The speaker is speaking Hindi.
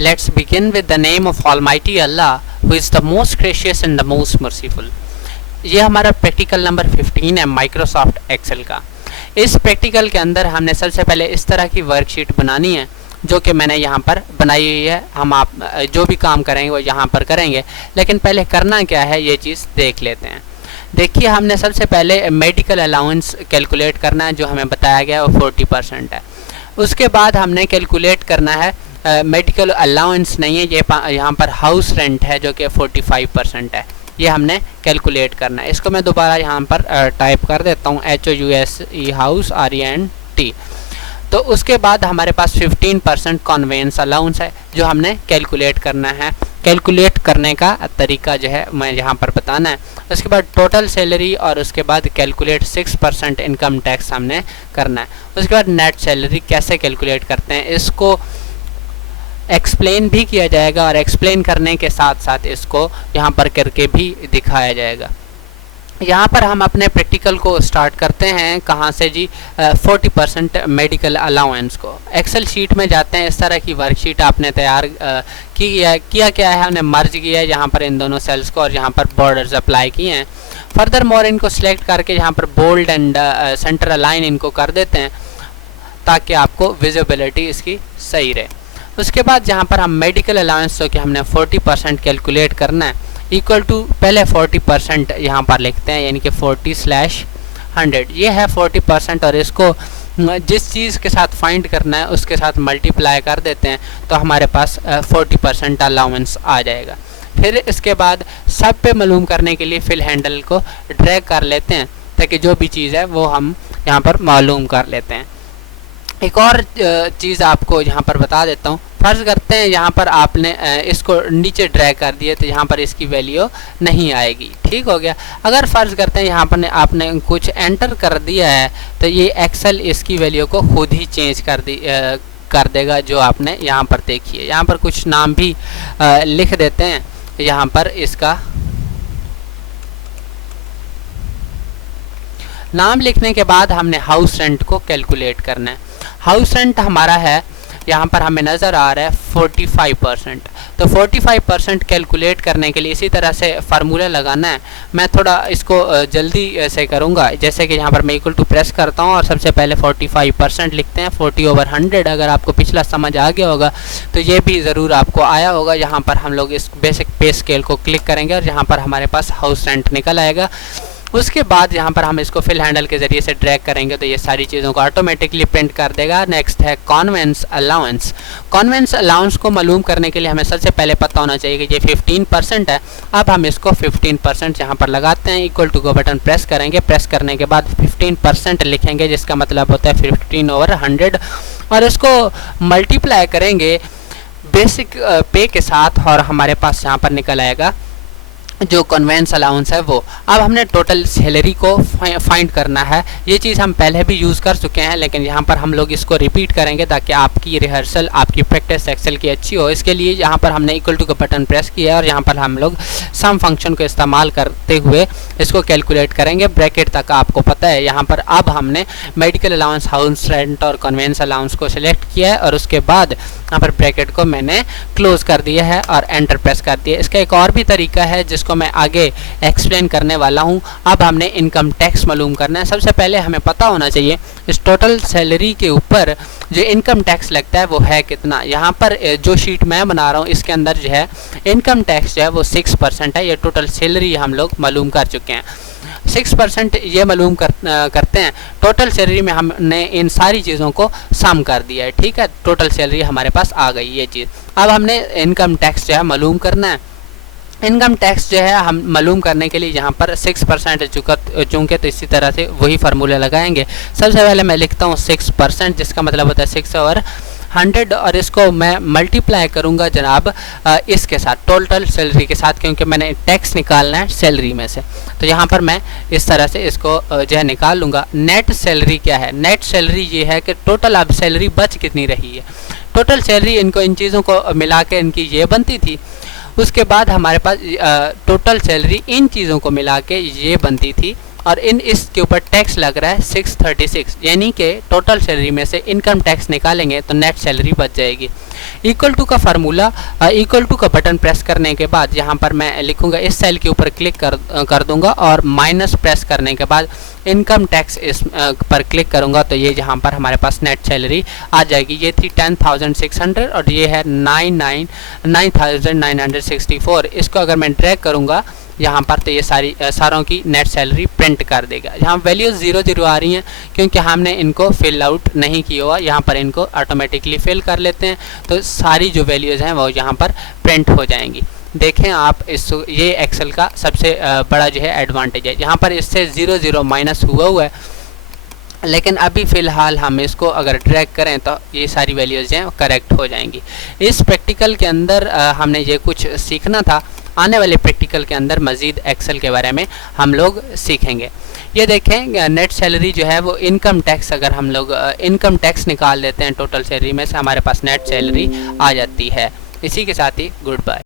Let's begin with the name of Almighty Allah, who is the most gracious and the most merciful. ये हमारा प्रैक्टिकल नंबर 15 है माइक्रोसॉफ्ट एक्सेल का। इस प्रैक्टिकल के अंदर हमने सबसे पहले इस तरह की वर्कशीट बनानी है, जो कि मैंने यहाँ पर बनाई हुई है। हम आप जो भी काम करेंगे वो यहाँ पर करेंगे, लेकिन पहले करना क्या है ये चीज़ देख लेते हैं। देखिए, हमने सबसे पहले मेडिकल अलाउंस कैलकुलेट करना है, जो हमें बताया गया वो 40% है। उसके बाद हमने कैलकुलेट करना है मेडिकल अलाउंस नहीं है, ये यहाँ पर हाउस रेंट है जो कि 45% है। ये हमने कैलकुलेट करना है। इसको मैं दोबारा यहाँ पर टाइप कर देता हूँ, HOUSE हाउस RENT। तो उसके बाद हमारे पास 15% कन्वेंस अलाउंस है, जो हमने कैलकुलेट करना है। कैलकुलेट करने का तरीका जो है मैं यहाँ पर बताना है। उसके बाद टोटल सैलरी और उसके बाद कैलकुलेट 6% इनकम टैक्स हमने करना है। उसके बाद नेट सैलरी कैसे कैलकुलेट करते हैं इसको एक्सप्लेन भी किया जाएगा, और एक्सप्लेन करने के साथ साथ इसको यहाँ पर करके भी दिखाया जाएगा। यहाँ पर हम अपने प्रैक्टिकल को स्टार्ट करते हैं कहाँ से जी, 40% मेडिकल अलाउंस को। एक्सेल शीट में जाते हैं, इस तरह की वर्कशीट आपने तैयार किया क्या है, हमने मर्ज किया है यहाँ पर इन दोनों सेल्स को, और यहाँ पर बॉर्डर्स अप्लाई किए हैं। फर्दर मोर इनको सिलेक्ट करके यहाँ पर बोल्ड एंड सेंटर अलाइन इनको कर देते हैं, ताकि आपको विजिबिलिटी इसकी सही रहे। उसके बाद जहाँ पर हम मेडिकल अलाउंस जो कि हमने 40% कैलकुलेट करना है, इक्वल टू पहले 40% यहाँ पर लिखते हैं, यानी कि 40/100 ये है 40%, और इसको जिस चीज़ के साथ फाइंड करना है उसके साथ मल्टीप्लाई कर देते हैं, तो हमारे पास 40% अलाउंस आ जाएगा। फिर इसके बाद सब पे मालूम करने के लिए फिल हैंडल को ड्रैग कर लेते हैं, ताकि जो भी चीज़ है वो हम यहाँ पर मालूम कर लेते हैं। एक और चीज़ आपको यहाँ पर बता देता हूँ। फ़र्ज़ करते हैं यहाँ पर आपने इसको नीचे ड्रैग कर दिया, तो यहाँ पर इसकी वैल्यू नहीं आएगी। ठीक हो गया। अगर फ़र्ज़ करते हैं यहाँ पर आपने कुछ एंटर कर दिया है, तो ये एक्सेल इसकी वैल्यू को खुद ही चेंज कर देगा, जो आपने यहाँ पर देखिए। यहाँ पर कुछ नाम भी लिख देते हैं। यहाँ पर इसका नाम लिखने के बाद हमने हाउस रेंट को कैलकुलेट करना है। हाउस रेंट हमारा है, यहाँ पर हमें नज़र आ रहा है 45%। तो 45% कैलकुलेट करने के लिए इसी तरह से फार्मूला लगाना है। मैं थोड़ा इसको जल्दी से करूँगा, जैसे कि यहाँ पर मैं इक्वल टू प्रेस करता हूँ और सबसे पहले 45% लिखते हैं, 40/100। अगर आपको पिछला समझ आ गया होगा तो ये भी ज़रूर आपको आया होगा। यहाँ पर हम लोग इस बेसिक पे स्केल को क्लिक करेंगे और यहाँ पर हमारे पास हाउस रेंट निकल आएगा। उसके बाद यहाँ पर हम इसको फिल हैंडल के ज़रिए से ड्रैग करेंगे, तो ये सारी चीज़ों को ऑटोमेटिकली प्रिंट कर देगा। नेक्स्ट है कॉन्वेंस अलाउंस। कॉन्वेंस अलाउंस को मालूम करने के लिए हमें सबसे पहले पता होना चाहिए कि ये 15% है। अब हम इसको 15% यहाँ पर लगाते हैं, इक्वल टू को बटन प्रेस करेंगे। प्रेस करने के बाद 15% लिखेंगे, जिसका मतलब होता है 15/100, और इसको मल्टीप्लाई करेंगे बेसिक पे के साथ, और हमारे पास यहाँ पर निकल आएगा जो कन्वेंस अलाउंस है वो। अब हमने टोटल सैलरी को फाइंड करना है। ये चीज़ हम पहले भी यूज़ कर चुके हैं, लेकिन यहाँ पर हम लोग इसको रिपीट करेंगे ताकि आपकी रिहर्सल, आपकी प्रैक्टिस एक्सेल की अच्छी हो। इसके लिए यहाँ पर हमने इक्वल टू का बटन प्रेस किया, और यहाँ पर हम लोग सम फंक्शन को इस्तेमाल करते हुए इसको कैलकुलेट करेंगे। ब्रैकेट तक आपको पता है। यहाँ पर अब हमने मेडिकल अलाउंस, हाउस रेंट और कन्वेंस अलाउंस को सिलेक्ट किया है, और उसके बाद यहाँ पर ब्रैकेट को मैंने क्लोज कर दिया है और एंटर प्रेस कर दिया। इसका एक और भी तरीका है जिसको मैं आगे एक्सप्लेन करने वाला हूं। अब हमने इनकम टैक्स मालूम करना है। सबसे पहले हमें पता होना चाहिए इस टोटल सैलरी के ऊपर जो इनकम टैक्स लगता है वो है कितना। यहाँ पर जो शीट मैं बना रहा हूँ इसके अंदर जो है इनकम टैक्स जो है वो 6% है। ये टोटल सैलरी हम लोग मालूम कर चुके हैं। 6% ये मालूम करते हैं। टोटल सैलरी में हमने इन सारी चीज़ों को सम कर दिया है। ठीक है, टोटल सैलरी हमारे पास आ गई ये चीज़। अब हमने इनकम टैक्स जो है मालूम करना है। इनकम टैक्स जो है हम मालूम करने के लिए यहाँ पर 6% चूँकि, तो इसी तरह से वही फार्मूला लगाएंगे। सबसे पहले मैं लिखता हूँ 6%, जिसका मतलब होता है 6/100, और इसको मैं मल्टीप्लाई करूँगा जनाब इसके साथ, टोटल सैलरी के साथ, क्योंकि मैंने टैक्स निकालना है सैलरी में से। तो यहाँ पर मैं इस तरह से इसको जो है निकाल लूँगा। नेट सैलरी क्या है? नेट सैलरी ये है कि टोटल अब सैलरी बच कितनी रही है। टोटल सैलरी इनको इन चीज़ों को मिला के इनकी ये बनती थी। उसके बाद हमारे पास टोटल सैलरी इन चीज़ों को मिला के ये बनती थी और इसके ऊपर टैक्स लग रहा है 636, यानी कि टोटल सैलरी में से इनकम टैक्स निकालेंगे तो नेट सैलरी बच जाएगी। इक्वल टू का फार्मूला, इक्वल टू का बटन प्रेस करने के बाद यहाँ पर मैं लिखूँगा, इस सेल के ऊपर क्लिक कर दूंगा और माइनस प्रेस करने के बाद इनकम टैक्स इस पर क्लिक करूँगा तो ये यहाँ पर हमारे पास नेट सैलरी आ जाएगी। ये थी 10,600 और ये है 9,964। इसको अगर मैं ड्रैग करूँगा यहाँ पर तो ये सारों की नेट सैलरी प्रिंट कर देगा। यहाँ वैल्यूज 0 आ रही हैं क्योंकि हमने इनको फिल आउट नहीं किया हुआ, यहाँ पर इनको ऑटोमेटिकली फिल कर लेते हैं तो सारी जो वैल्यूज़ हैं वो यहाँ पर प्रिंट हो जाएंगी। देखें आप, ये एक्सेल का सबसे बड़ा जो है एडवांटेज है। यहाँ पर इससे 0 माइनस हुआ है, लेकिन अभी फ़िलहाल हम इसको अगर ड्रैग करें तो ये सारी वैल्यूज़ हैं करेक्ट हो जाएंगी। इस प्रैक्टिकल के अंदर हमने ये कुछ सीखना था। आने वाले प्रैक्टिकल के अंदर मज़ीद एक्सेल के बारे में हम लोग सीखेंगे। ये देखें, नेट सैलरी जो है वो इनकम टैक्स, अगर हम लोग इनकम टैक्स निकाल देते हैं टोटल सैलरी में से, हमारे पास नेट सैलरी आ जाती है। इसी के साथ ही गुड बाय।